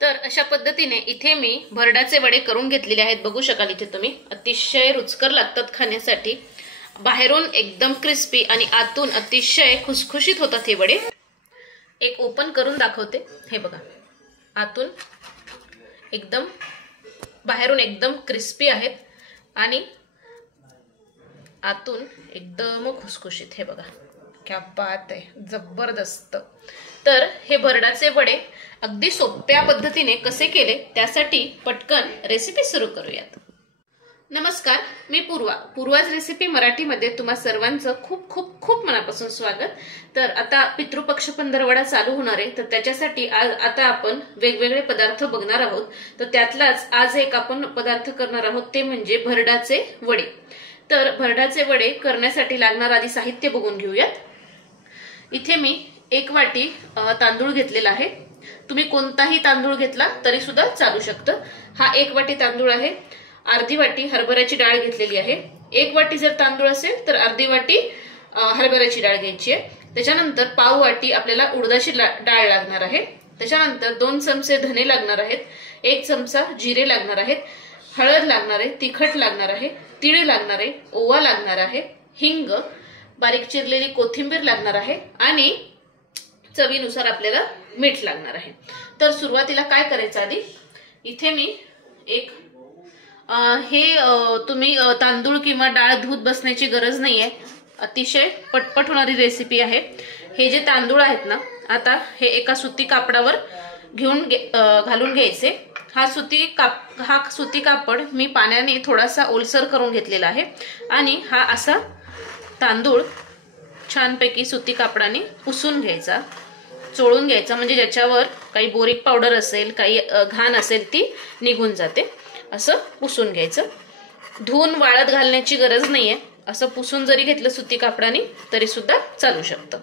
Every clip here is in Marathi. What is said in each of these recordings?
तर अशा पद्धतीने इथे मी भरडाचे वडे करून घेतलेले आहेत। बघू शकाल इथे तुम्ही, अतिशय रुचकर लागतात खाण्यासाठी। बाहेरून एकदम क्रिस्पी आणि आतून अतिशय खुसखुशीत होतात हे वडे। एक ओपन करून दाखवते। हे बघा, आतून एकदम, बाहेरून एकदम क्रिस्पी आहेत आणि आतून एकदम खुसखुशीत। हे बघा, क्या बात आहे, जबरदस्त। तर हे भरडाचे वडे अगदी सोप्या पद्धतीने कसे केले त्यासाठी पटकन रेसिपी सुरू करूयात। नमस्कार, मी पूर्वाज रेसिपी मराठीमध्ये तुम्हा सर्वांचं खूप खूप खूप मनापासून स्वागत। तर आता पितृपक्ष पंधरवडा चालू होणार आहे, तर त्याच्यासाठी आता आपण वेगवेगळे पदार्थ बघणार आहोत। तर त्यातलाच आज एक आपण पदार्थ करणार आहोत, ते म्हणजे भरडाचे वडे। तर भरडाचे वडे करण्यासाठी लागणार आधी साहित्य बघून घेऊयात। इथे मी 1 वाटी तांदूळ घेतलेला आहे। तुम्ही कोणताही तांदूळ घेतला तरी सुद्धा चालू शकतं। हा 1 वाटी तांदूळ आहे। अर्धी वाटी हरभऱ्याची डाळ घेतलेली आहे। 1 वाटी जर तांदूळ असेल तर अर्धी वाटी हरभऱ्याची डाळ घ्यायची आहे। त्याच्यानंतर पाव वाटी आपल्याला उडदाची डाळ लागणार आहे। त्याच्यानंतर 2 चमचे धने लागणार आहेत, 1 चमचा जिरे लागणार आहेत, हळद लागणार आहे, तिखट लागणार आहे, तीळ लागणार आहे, ओवा लागणार आहे, हिंग, बारीक चिरलेली कोथिंबीर लागणार आहे आणि चवीनुसार आपल्याला मीठ लागणार आहे। तर सुरुवातीला काय करायचं, आधी इथे मी तुम्ही तांदूळ किंवा डाळ धुत बसण्याची गरज नाहीये, अतिशय पटपट होणारी रेसिपी आहे। हे जे तांदूळ आहेत ना, आता हे एका सुती कापडावर घालून घ्यायचे। हा सुती कापड मी पाण्याने थोडासा ओलसर करून घेतलेला आहे आणि हा असा तांदूळ छानपैकी सुती कापडाने पुसून घ्यायचा, चोळून घ्यायचा, म्हणजे ज्याच्यावर काही बोरिक पावडर असेल, काही घाण असेल ती निघून जाते। असं पुसून घ्यायचं, धुवून वाळत घालण्याची गरज नाहीये। असं पुसून जरी घेतलं सुती कापडाने तरी सुद्धा चालू शकतं।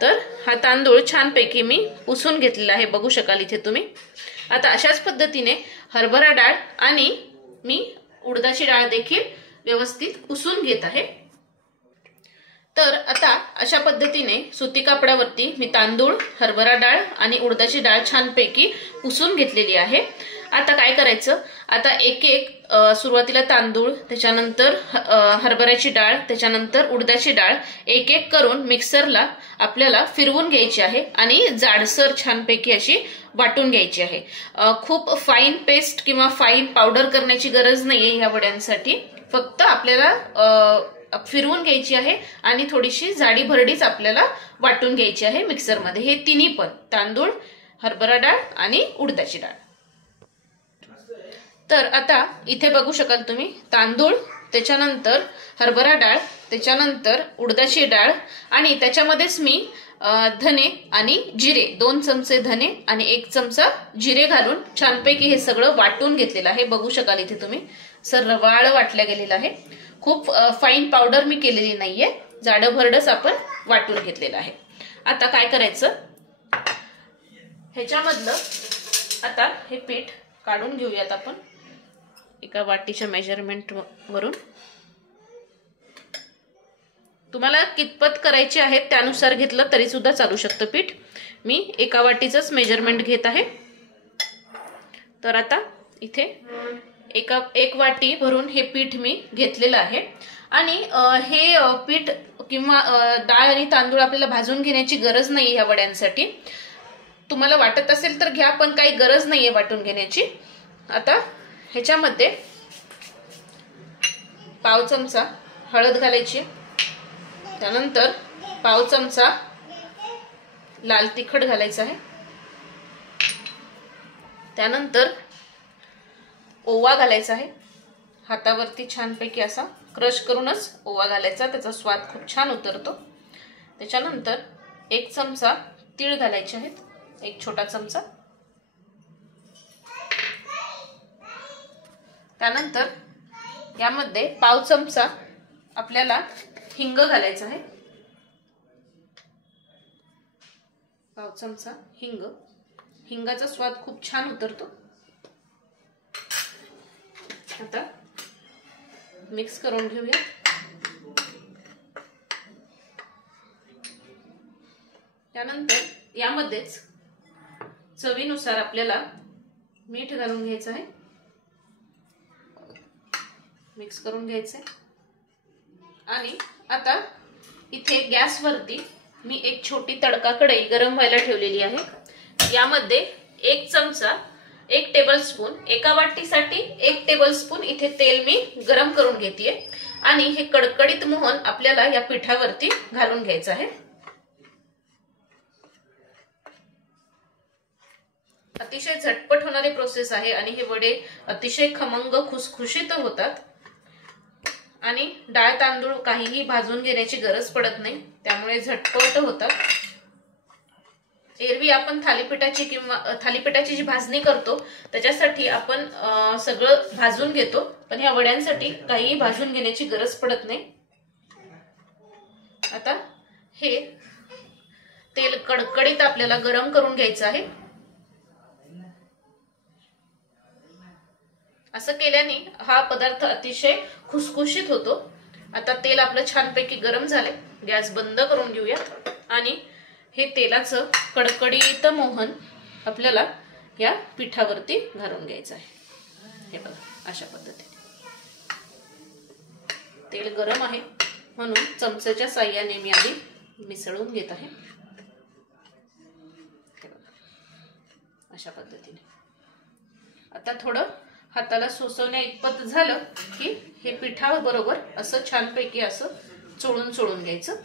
तर हा तांदूळ छानपैकी मी पुसून घेतलेला आहे, बघू शकाल इथे तुम्ही। आता अशाच पद्धतीने हरभरा डाळ आणि मी उडदाची डाळ देखील व्यवस्थित पुसून घेत आहे। तर आता अशा पद्धतीने सुती कापडावरती मी तांदूळ, हरभरा डाळ आणि उडदाची डाळ छानपैकी पुसून घेतलेली आहे। आता काय करायचं, आता एक सुरुवातीला तांदूळ, त्याच्यानंतर हरभऱ्याची डाळ, त्याच्यानंतर उडदाची डाळ एक करून मिक्सरला आपल्याला फिरवून घ्यायची आहे आणि जाडसर छानपैकी अशी वाटून घ्यायची आहे। खूप फाईन पेस्ट किंवा फाईन पावडर करण्याची गरज नाहीये ह्या वड्यांसाठी, फक्त आपल्याला फिरवून घ्यायची आहे आणि थोडीशी जाडी भरडीच आपल्याला वाटून घ्यायची आहे मिक्सरमध्ये। हे तिन्ही पण, तांदूळ, हरभरा डाळ आणि उडदाची डाळ। तर आता इथे बघू शकाल तुम्ही, तांदूळ, त्याच्यानंतर हरभरा डाळ, त्याच्यानंतर उडदाची डाळ आणि त्याच्यामध्येच मी धने आणि जिरे, 2 चमचे धने आणि 1 चमचा जिरे घालून छानपैकी हे सगळं वाटून घेतलेलं आहे। बघू शकाल इथे तुम्ही, रवाळ वाटल्या गेलेलं आहे। खूप फाईन पावडर मी केलेली नाहीये, जाडं भरडच आपण वाटून घेतलेलं आहे। आता काय करायचं, ह्याच्यामधलं आता हे पीठ काढून घेऊयात आपण एका वाटीच्या मेजरमेंट वरून। तुम्हाला कितपत करायचे आहेत त्यानुसार घेतलं तरी सुद्धा चालू शकतं पीठ। मी एका वाटीचंच मेजरमेंट घेत आहे। तर आता इथे एक वाटी भरून हे पीठ मी घेतलेलं आहे आणि हे पीठ किंवा डाळ आणि तांदूळ आपल्याला भाजून घेण्याची गरज नाही या वड्यांसाठी। तुम्हाला वाटत असेल तर घ्या, पण काही गरज नाहीये वाटून घेण्याची। आता ह्याच्यामध्ये पाव चमचा हळद घालायची, त्यानंतर पाव चमचा लाल तिखट घालायचं आहे, त्यानंतर ओवा घालायचा आहे। हातावरती छानपैकी असा क्रश करूनच ओवा घालायचा, त्याचा स्वाद खूप छान उतरतो। त्याच्यानंतर 1 चमचा तीळ घालायचे आहेत, 1 छोटा चमचा। त्यानंतर यामध्ये पाव चमचा आपल्याला हिंग घालायचा आहे, पाव चमचा हिंग। हिंगाचा स्वाद खूप छान उतरतो। आता मिक्स करून घेऊया। त्यानंतर यामध्येच चवीनुसार आपल्याला मीठ घालून घ्यायचं आहे, मिक्स करून घ्यायचं आहे। आणि आता इथे गॅसवरती मी एक छोटी तडका कढई गरम व्हायला ठेवलेली आहे। यामध्ये 1 चमचा 1 टेबलस्पून, एका वाटीसाठी 1 टेबलस्पून इथे तेल मी गरम करून घेतेय आणि हे कडकडीत मोहन आपल्याला या पिठावरती घालून घ्यायचं आहे। अतिशय झटपट होणारी प्रोसेस आहे आणि हे वडे अतिशय खमंग खुसखुशीत होतात आणि डाळ तांदूळ काहीही भाजून घेण्याची गरज पडत नाही, त्यामुळे झटपट होतात। एरवी आपण थालीपीठाची जी भाजणी करतो त्याच्यासाठी आपण सगळं भाजून घेतो, पण या वड्यांसाठी काहीही भाजून घेण्याची गरज पडत नाही। आता हे तेल कडकडीत आपल्याला गरम करून घ्यायचं आहे। असं केल्याने हा पदार्थ अतिशय खुसखुशीत होतो। आता तेल आपलं छानपैकी गरम झाले, गॅस बंद करून घेऊयात आणि हे तेलाचं कडकडीत मोहन आपल्याला या पिठावरती घालून घ्यायचं आहे। हे बघा अशा पद्धतीने तेल गरम आहे म्हणून चमच्याच्या साहाय्याने मी आधी मिसळून घेत आहे। हे बघा अशा पद्धतीने आता थोडं हाताला सोसवण्या इतपत झालं की हे पिठाबरोबर असं छानपैकी असं चोळून चोळून घ्यायचं।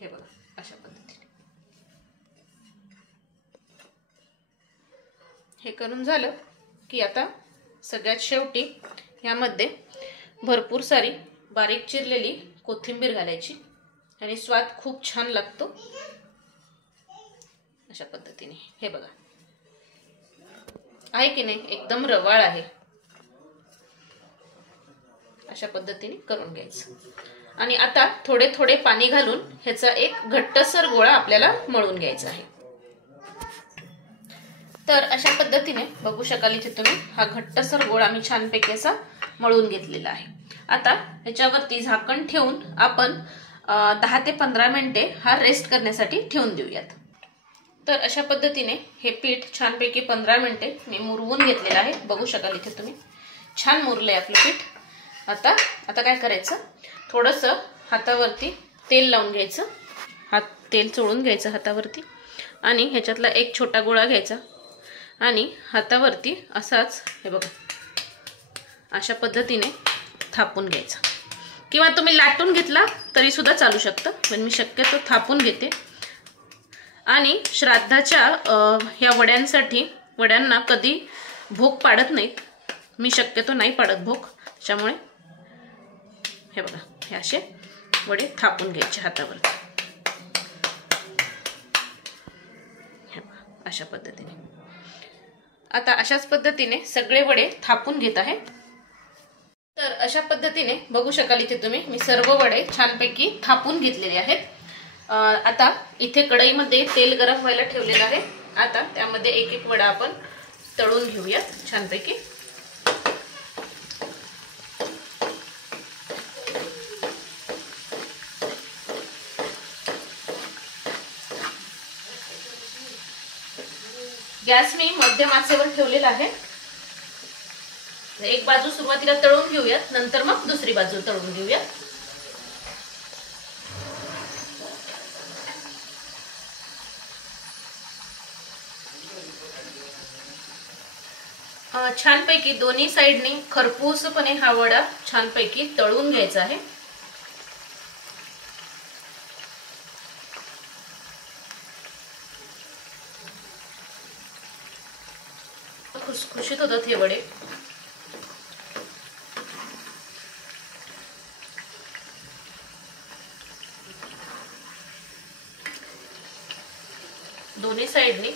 हे बघा अशा पद्धतीने हे करून झालं की आता सगळ्यात शेवटी यामध्ये भरपूर सारी बारीक चिरलेली कोथिंबीर घालायची आणि स्वाद खूप छान लागतो। अशा पद्धतीने हे बघा आहे की नाही, एकदम रवाळ आहे। अशा पद्धतीने करून घ्यायचं आणि आता थोडे थोडे पाणी घालून ह्याचा एक घट्टसर गोळा आपल्याला मळून घ्यायचा आहे। तर अशा पद्धतीने बघू शकाल इथे तुम्ही हा घट्टसर गोळा मी छानपैकी असा मळून घेतलेला आहे। आता ह्याच्यावरती झाकण ठेवून आपण 10 ते 15 मिनिटे हा रेस्ट करण्यासाठी ठेवून देऊयात। तर अशा पद्धतीने हे पीठ छानपैकी 15 मिनिटे मी मुरवून घेतलेलं आहे। बघू शकाल इथे तुम्ही छान मुरलंय आपलं पीठ। आता काय करायचं, थोडंसं हातावरती तेल लावून घ्यायचं, तेल चोळून घ्यायचं हातावरती आणि ह्याच्यातला एक छोटा गोळा घ्यायचा आणि हातावरती असाच हे बघा अशा पद्धतीने थापून घ्यायचा, किंवा तुम्ही लाटून घेतला तरी सुद्धा चालू शकतं, पण मी शक्यतो थापून घेते। आणि श्राद्धाच्या ह्या वड्यांना कधी भोक पाडत नाहीत, मी शक्यतो नाही पाडत भोक, त्याच्यामुळे हे बघा हे असे वडे थापून घ्यायचे हातावरती। हे बघा अशा पद्धतीने आता अशाच पद्धतीने सगळे वडे थापून घेत आहे। तर अशा पद्धतीने बघू शकाल इथे तुम्ही मी सर्व वडे छानपैकी थापून घेतलेले आहेत। आता इथे कढईमध्ये तेल गरम व्हायला ठेवलेलं आहे। आता त्यामध्ये एक एक वडा आपण तळून घेऊयात छानपैकी। गॅस मी मध्यम आचेवर ठेवलेला आहे। एक बाजू सुरुवातीला तळून घेऊयात, नंतर मग दुसरी बाजू तळून घेऊयात। छानपैकी दोन्ही साइडनी खरपूसपणे हा वडा छानपैकी तळून घ्यायचा आहे। खुसखुशीत होतात हे वडे। दोन्ही साइडनी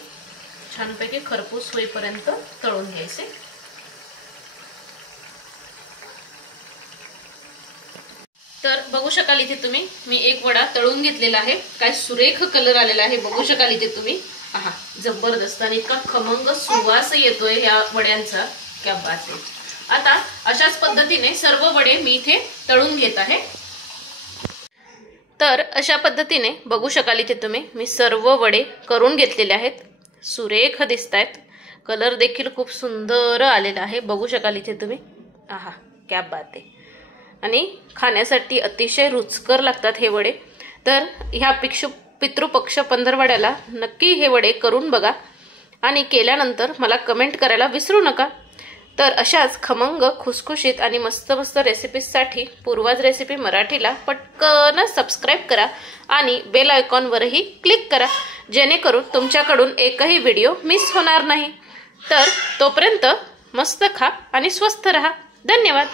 छानपैकी खरपूस होईपर्यंत तळून घ्यायचे। तर बघू शकाल इथे तुम्ही मी एक वडा तळून घेतलेला आहे। काय सुरेख कलर आलेला आहे, बघू शकाल इथे तुम्ही। आहा जबरदस्त आणि इतका खमंग सुवास येतोय या वड्यांचा, क्या बात आहे। आता अशाच पद्धतीने सर्व वडे मी इथे तळून घेत आहे। तर अशा पद्धतीने बघू शकाल इथे तुम्ही मी सर्व वडे करून घेतलेले आहेत। सुरेख दिसतायत. कलर देखील खूप सुंदर आलेला आहे, बघू शकाल इथे तुम्ही. आहा, क्या बात आहे. आणि खाण्यासाठी अतिशय रुचकर लागतात हे वडे. तर ह्या पितृपक्ष पंधरवड्याला नक्की हे वडे करून बघा आणि केल्यानंतर मला कमेंट करायला विसरू नका. तर अशाच खमंग, खुसखुशीत आणि मस्त मस्त रेसिपीजसाठी पूर्वाज रेसिपी मराठीला पटकन सबस्क्राईब करा आणि बेल आयकॉनवरही क्लिक करा, जेणेकरून तुमच्याकडून एकही व्हिडिओ मिस होणार नाही. तर तोपर्यंत मस्त खा आणि स्वस्थ रहा. धन्यवाद.